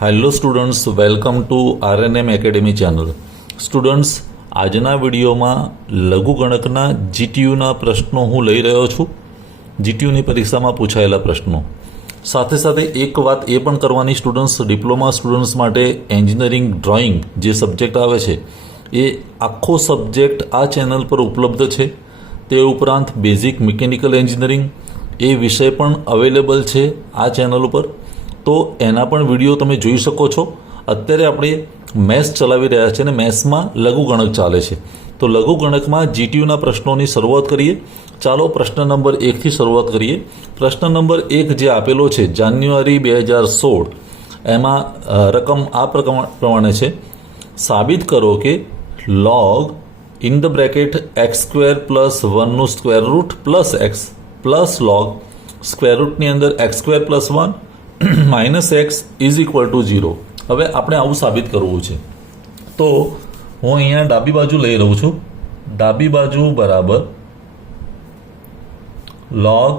Hello students, welcome to RNM academy channel. Students, આજના વિડીયોમાં લઘુગણકના જીટીયુના પ્રશ્નો હું લઈ રહ્યો છું. જીટીયુની પરીક્ષામાં પૂછાયેલા પ્રશ્નો સાથે સાથે એક વાત એ પણ કરવાની સ્ટુડન્ટ્સ, ડિપ્લોમા સ્ટુડન્ટ્સ માટે એન્જિનિયરિંગ ડ્રોઈંગ જે સબ્જેક્ટ આવે છે એ આખો સબ્જેક્ટ આ ચેનલ પર ઉપલબ્ધ છે. તે ઉપરાંત બેઝિક મિકેનિકલ એન્જિનિયરિંગ એ વિષય પણ અવેલેબલ છે આ ચેનલ ઉપર. તો એના પણ વિડીયો તમે જોઈ શકો છો. અત્યારે આપણે મેથ્સ ચલાવી રહ્યા છે અને મેથ્સમાં લઘુગણક ચાલે છે. તો લઘુગણકમાં જીટીયુના પ્રશ્નોની શરૂઆત કરીએ. ચાલો પ્રશ્ન નંબર 1થી શરૂઆત કરીએ. પ્રશ્ન નંબર 1 જે આપેલો છે જાન્યુઆરી 2016, એમાં રકમ આ પ્રમાણે છે. સાબિત કરો કે log in the bracket x² + 1 નું square root plus x plus log square રૂટની અંદર x² + 1 -x = 0. હવે આપણે આવું સાબિત કરવું છે. તો હું અહીંયા ડાબી બાજુ લઈ રહું છું. ડાબી બાજુ બરાબર log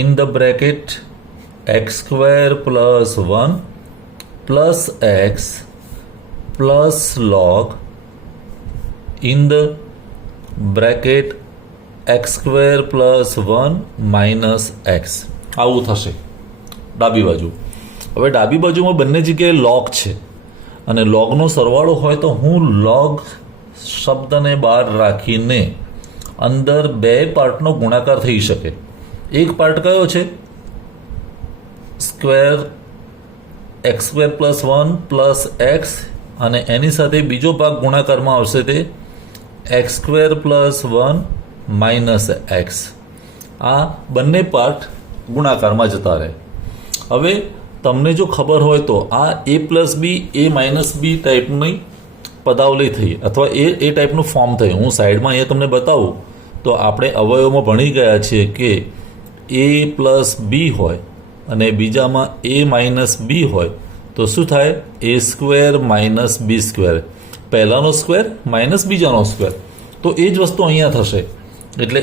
in the bracket x² + 1 plus x plus log in the bracket x² + 1 -x. આવું થશે ડાબી બાજુ. હવે ડાબી બાજુમાં બંને જગ્યાએ log છે અને logનો સરવાળો હોય તો હું log શબ્દને બહાર રાખીને અંદર બે પાર્ટનો ગુણાકાર થઈ શકે. એક પાર્ટ કયો છે? સ્ક્વેર x² + 1 પ્લસ એક્સ, અને એની સાથે બીજો ભાગ ગુણાકારમાં આવશે તે x² + 1 -x. આ બંને પાર્ટ ગુણાકારમાં જતા રહે. હવે તમને જો ખબર હોય તો આ a + b a - b ટાઈપની પદાવલી થઈ અથવા એ ટાઈપનું ફોર્મ થયું. હું સાઈડમાં અહીંયા તમને બતાવું તો આપણે અવયવમાં ભણી ગયા છીએ કે a + b હોય અને બીજામાં a - b હોય તો શું થાય? a² - b². પહેલાનો સ્ક્વેર માઇનસ બીજાનો સ્ક્વેર. તો એ જ વસ્તુ અહીંયા થશે. એટલે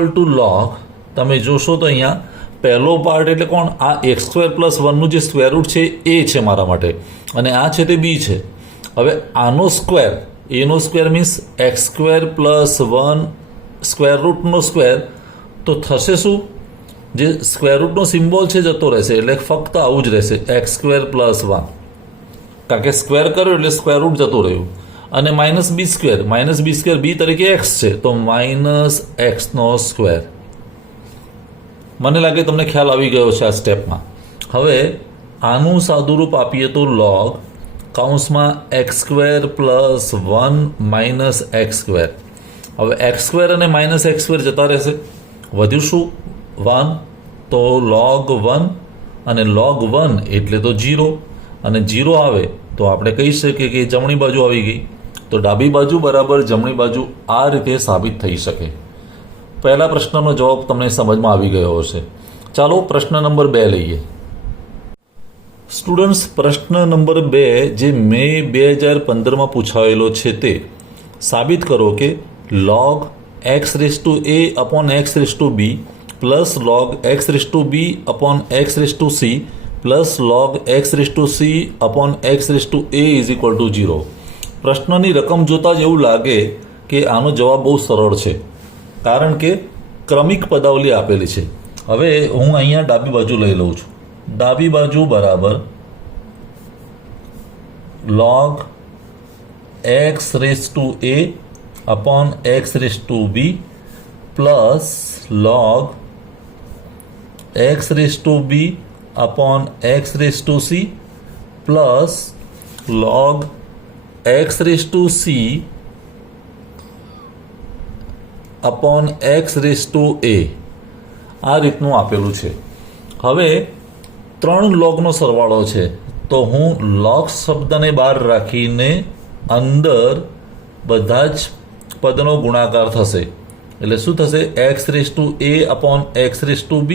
= log, તમે જોશો તો અહીંયા પહેલો પાર્ટ એટલે કોણ? આ x² + 1 નું જે સ્ક્વેર રૂટ છે એ છે મારા માટે, અને આ છે તે b છે. હવે આનો સ્ક્વેર, એનો સ્ક્વેર મીન્સ x² + 1 સ્ક્વેર રૂટનો સ્ક્વેર, તો થશે શું? જે સ્ક્વેર રૂટનો સિમ્બોલ છે જતો રહેશે, એટલે ફક્ત આવું જ રહેશે x² + 1, કારણ કે સ્ક્વેર કર્યો એટલે સ્ક્વેર રૂટ જતો રહ્યું. અને -b², b તરીકે x છે તો -x². મને લાગે તમને ખ્યાલ આવી ગયો છે આ સ્ટેપમાં. હવે આનું સાદુરૂપ આપીએ તો log કૌંસમાં x² + 1 - x². હવે x² અને -x² જતા રહેશે. વધ્યું શું? 1. તો log 1, અને log 1 એટલે તો 0, અને 0 આવે તો આપણે કહી શકીએ કે જમણી બાજુ આવી ગઈ. તો ડાબી બાજુ બરાબર જમણી બાજુ આ રીતે સાબિત થઈ શકે. પહેલા પ્રશ્નનો જવાબ તમને સમજમાં આવી ગયો હશે. ચાલો પ્રશ્ન નંબર 2 લઈએ. સ્ટુડન્ટ્સ, પ્રશ્ન નંબર 2 જે મે 2015માં પૂછાયેલો છે તે સાબિત કરો કે log x⁴a/x⁵b plus log x⁴b/x⁴c plus log x⁴c/x⁴a = 0. પ્રશ્નની રકમ જોતાં જ એવું લાગે કે આનો જવાબ બહુ સરળ છે, કારણ કે ક્રમિક પદાવલી આપેલી છે. હવે હું અહીંયા ડાબી બાજુ લઈ લઉં છું. ડાબી બાજુ બરાબર log x⁴a/x⁴b plus log x⁴b/x⁴c plus log x⁴c/x⁴a. આ રીતનું આપેલું છે. હવે 3 logનો સરવાળો છે તો હું log શબ્દને બહાર રાખીને અંદર બધા જ પદનો ગુણાકાર થશે. એટલે શું થશે? x⁴a/x⁴b,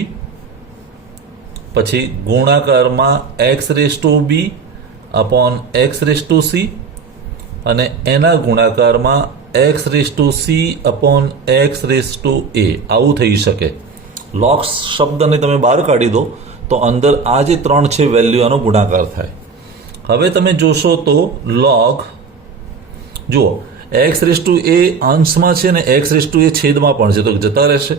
પછી ગુણાકારમાં x⁴b/x⁴c, અને એના ગુણાકારમાં x⁴c/x⁴a. આવું થઈ શકે. log શબ્દને તમે બહાર કાઢી દો તો અંદર આ જે 3 છે વેલ્યુ આનો ગુણાકાર થાય. હવે તમે જોશો તો લોગ જુઓ એક્સ રેસ ટુ એ અંશમાં છે ને એક્સ રેસ ટુ એ છેદમાં પણ છે તો જતા રહેશે.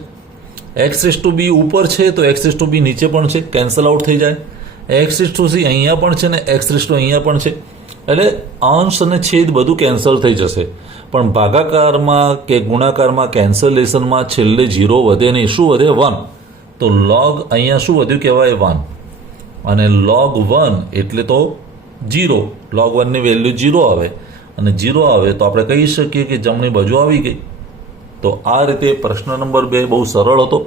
એક્સ રેસ ટુ બી ઉપર છે તો એક્સ રેસ ટુ બી નીચે પણ છે, કેન્સલ આઉટ થઈ જાય. એક્સ રેસ ટુ સી અહીંયા પણ છે ને એક્સ રેસ ટુ અહીંયા પણ છે, એટલે અંશ અને છેદ બધું કેન્સલ થઈ જશે. પણ ભાગાકારમાં કે ગુણાકારમાં કેન્સલેશનમાં છેલ્લે 0 વધે નહીં. શું વધે? 1. તો લોગ અહીંયા શું વધ્યું કહેવાય? 1. અને લોગ 1 એટલે તો 0. લોગ 1ની વેલ્યુ 0 આવે અને 0 આવે તો આપણે કહી શકીએ કે જમણી બાજુ આવી ગઈ. તો આ રીતે પ્રશ્ન નંબર 2 બહુ સરળ હતો,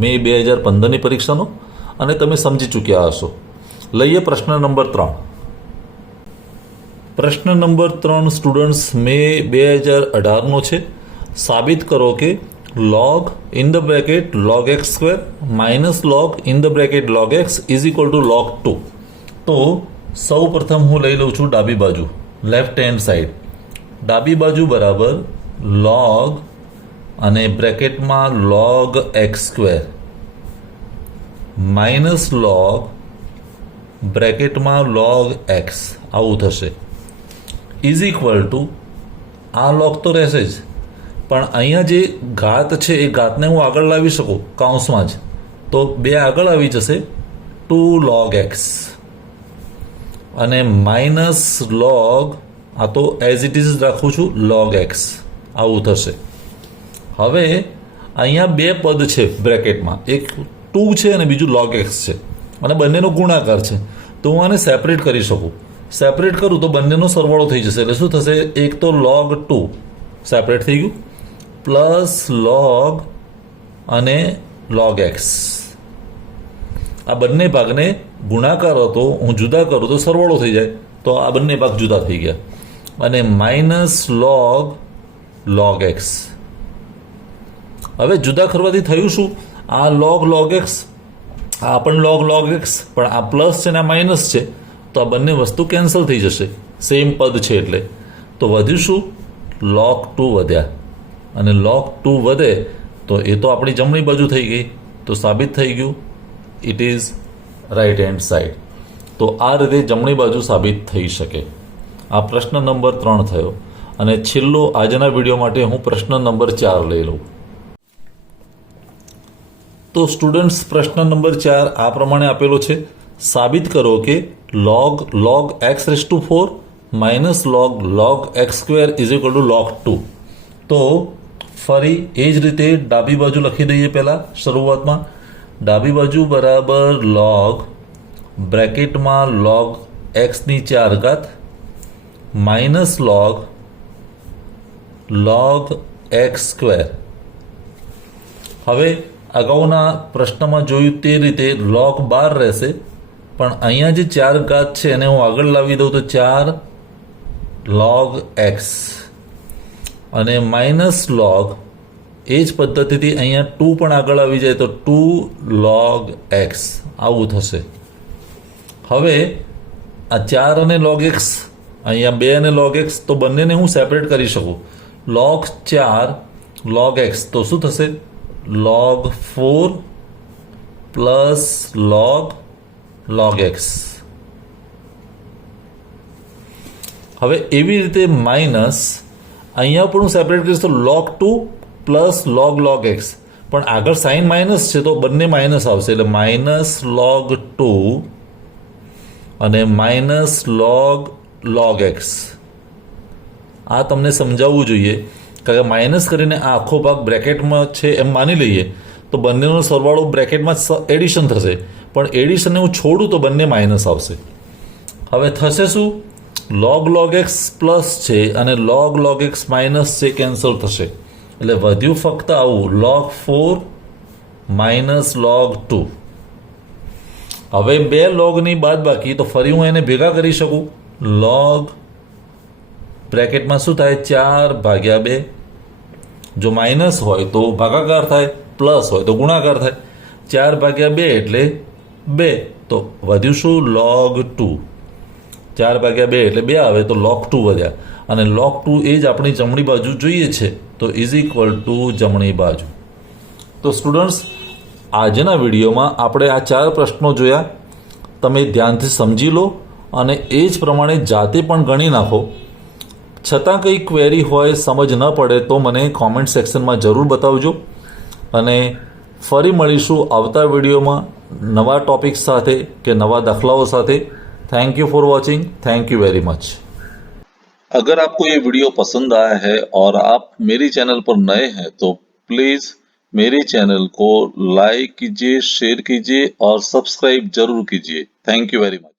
મે 2015ની પરીક્ષાનો, અને તમે સમજી ચૂક્યા હશો. લઈએ પ્રશ્ન નંબર 3. પ્રશ્ન નંબર 3 સ્ટુડન્ટ્સ મે 2018નો છે. સાબિત કરો કે log in the bracket log x square minus log in the bracket log x is equal to log 2. તો સૌ પ્રથમ હું લઈ લઉં છું ડાબી બાજુ, લેફ્ટ હેન્ડ સાઈડ. ડાબી બાજુ બરાબર log અને બ્રેકેટમાં log x square minus log બ્રેકેટમાં log x આવું થશે ઇઝ ઇક્વલ ટુ આ log તો રહેશે જ, પણ અહીંયા જે ઘાત છે એ ઘાતને હું આગળ લાવી શકું કૌંસમાં જ, તો 2 આગળ આવી જશે 2 log x અને માઇનસ log આ તો એઝ ઇટ ઇઝ રાખું છું log x આવું થશે. હવે અહીંયા 2 પદ છે બ્રેકેટમાં, એક 2 છે અને બીજું log x છે અને બંનેનો ગુણાકાર છે, તો હું આને સેપરેટ કરી શકું. સેપરેટ કરું તો બંનેનો સરવાળો થઈ જશે, એટલે શું થશે? એક તો log 2 સેપરેટ થઈ ગયું પ્લસ log અને log x. આ બંને ભાગને ગુણાકાર હતો, હું જુદા કરું તો સરવાળો થઈ જાય, તો આ બંને ભાગ જુદા થઈ ગયા. અને માઇનસ log x. હવે જુદા કરવાથી થયું શું? આ log x, આ પણ log x, પણ આ પ્લસ છે ને આ માઇનસ છે, તો આ બંને વસ્તુ કેન્સલ થઈ જશે, સેમ પદ છે એટલે. તો વધ્યું શું? log 2 વધ્યા, અને log 2 વધે તો એ તો આપણી જમણી બાજુ થઈ ગઈ, તો સાબિત થઈ ગયું it is right hand side. તો આ રીતે જમણી બાજુ સાબિત થઈ શકે. આ પ્રશ્ન નંબર 3 થયો. અને છેલ્લો આજના વિડીયો માટે હું પ્રશ્ન નંબર 4 લઈ લઉં. તો સ્ટુડન્ટ્સ પ્રશ્ન નંબર 4 આ પ્રમાણે આપેલો છે. સાબિત કરો કે log x raise to 4 minus log x square is equal to log 2. તો ફરી એ જ રીતે ડાબી બાજુ લખી દઈએ. પહેલાં શરૂઆતમાં ડાબી બાજુ બરાબર log બ્રેકેટમાં log x ની 4 ઘાત માઇનસ log x સ્ક્વેર. હવે અગાઉના પ્રશ્નમાં જોયું તે રીતે log 12 રહેશે, પણ અહીંયા જે 4 ઘાત છે એને હું આગળ લાવી દઉં તો 4 log x અને માઇનસ log એ જ પદ્ધતિથી અહીંયા 2 પણ આગળ આવી જાય તો 2 log x આવું થશે. હવે આ 4 અને log x, અહીંયા 2 અને log x, તો બંનેને હું સેપરેટ કરી શકું. log 4 log x તો શું થશે? log 4 plus log x. હવે એવી રીતે માઇનસ અહીંયા પણ હું સેપરેટ કરીશ તો log 2 પ્લસ log x, પણ આગળ સાઇન માઇનસ છે તો બંને માઇનસ આવશે, એટલે માઇનસ log 2 અને માઇનસ log x. આ તમને સમજાવવું જોઈએ, કારણ કે માઇનસ કરીને આ આખો ભાગ બ્રેકેટમાં છે એમ માની લઈએ તો બંનેનો સરવાળો બ્રેકેટમાં એડિશન થશે, પણ એડિશનને હું છોડું તો બંને માઇનસ આવશે. હવે થશે શું? log x પ્લસ છે અને log x માઇનસ છે, કેન્સલ થશે, એટલે વધ્યું ફક્ત આવું log 4 માઇનસ log 2. હવે 2 logની બાદ બાકી, તો ફરી હું એને ભેગા કરી શકું. log બ્રેકેટમાં શું થાય? 4/2. જો માઇનસ હોય તો ભાગાકાર થાય, પ્લસ હોય તો ગુણાકાર થાય. 4/2 એટલે 2, તો વધ્યું શું? log 2. 4/2 એટલે 2 આવે તો log 2 વધ્યા, અને log 2 એ જ આપણી જમણી બાજુ જોઈએ છે, તો ઇઝ ઇક્વલ ટુ જમણી બાજુ. તો સ્ટુડન્ટ્સ આજના વિડીયોમાં આપણે આ 4 પ્રશ્નો જોયા. તમે ધ્યાનથી સમજી લો અને એ જ પ્રમાણે જાતે પણ ગણી નાખો. છતાં કંઈ ક્વેરી હોય, સમજ ન પડે તો મને કોમેન્ટ સેક્શનમાં જરૂર બતાવજો. અને ફરી મળીશું આવતા વિડીયોમાં नवा टॉपिक साथे के नवा दाखलाओं साथे. Thank you for watching. Thank you very much. अगर आपको ये वीडियो पसंद आया है और आप मेरी चैनल पर नए हैं तो प्लीज मेरे चैनल को लाइक कीजिए, शेयर कीजिए और सब्सक्राइब जरूर कीजिए. Thank you very much.